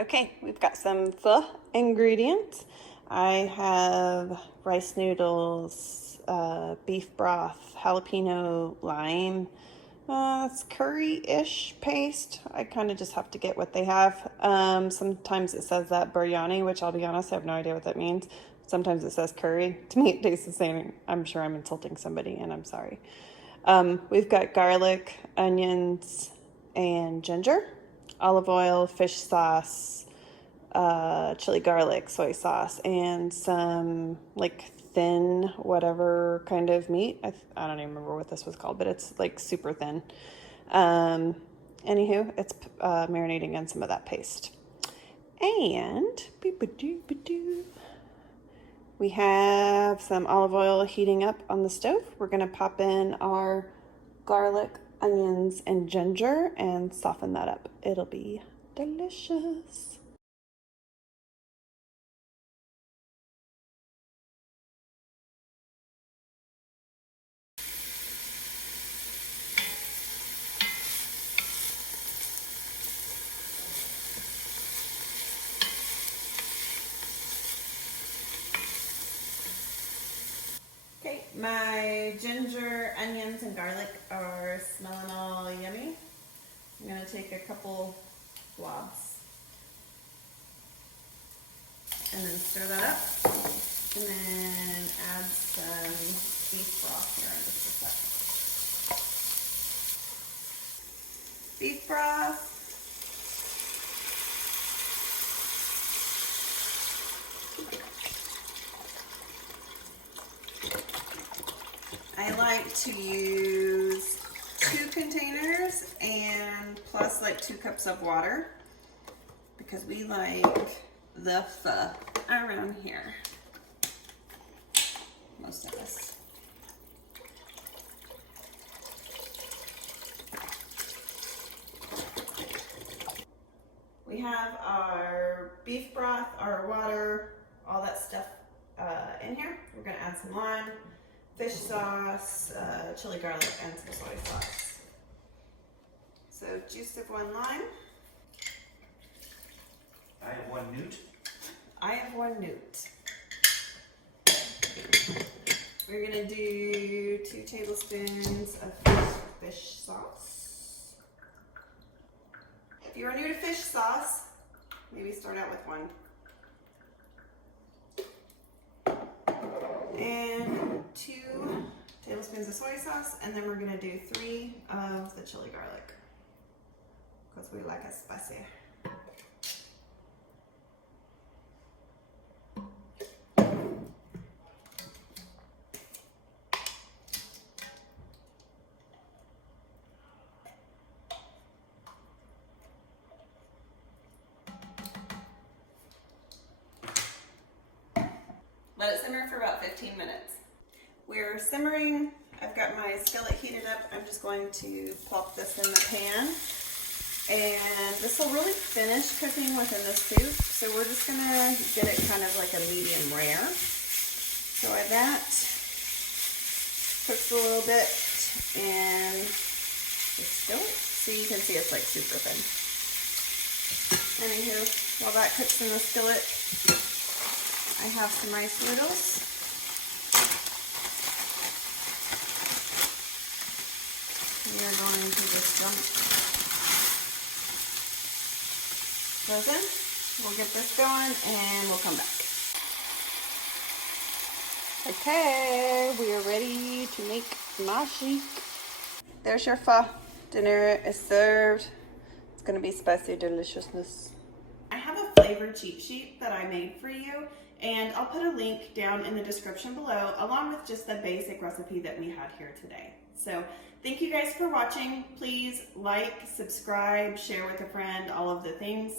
Okay, we've got some pho ingredients. I have rice noodles, beef broth, jalapeno, lime. It's curry-ish paste. I kind of just have to get what they have. Sometimes it says that biryani, which I'll be honest, I have no idea what that means. Sometimes it says curry. To me, it tastes the same. I'm sure I'm insulting somebody, and I'm sorry. We've got garlic, onions, and ginger, olive oil, fish sauce, chili garlic, soy sauce, and some like thin whatever kind of meat. I don't even remember what this was called, but it's like super thin. Anywho, it's marinating in some of that paste. And we have some olive oil heating up on the stove. We're gonna pop in our garlic, onions, and ginger and soften that up. It'll be delicious. Okay, my ginger, onions, and garlic are smelling all yummy. I'm gonna take a couple blobs and then stir that up, and then add some beef broth here in just a sec. Beef broth. I like to use 2 containers and plus like 2 cups of water because we like the pho around here, most of us. We have our beef broth, our water, all that stuff in here. We're gonna add some lime, fish sauce, chili garlic, and some soy sauce. So juice of 1 lime. I have 1 newt. I have 1 newt. We're gonna do 2 tablespoons of fish sauce. If you are new to fish sauce, maybe start out with 1. And 2 tablespoons of soy sauce, and then we're gonna do 3 of the chili garlic because we like it spicy. Let it simmer for about 15 minutes. We're simmering. I've got my skillet heated up. I'm just going to plop this in the pan. And this will really finish cooking within the soup. So we're just gonna get it kind of like a medium rare. So that cooks a little bit and the skillet. So you can see it's like super thin. Anywho, while that cooks in the skillet, I have some rice noodles. We are going to just dump those in. We'll get this going and we'll come back. Okay, we are ready to make mashi. There's your pho. Dinner is served. It's gonna be spicy deliciousness. I have a flavor cheat sheet that I made for you, and I'll put a link down in the description below along with just the basic recipe that we had here today. So thank you guys for watching. Please like, subscribe, share with a friend, all of the things.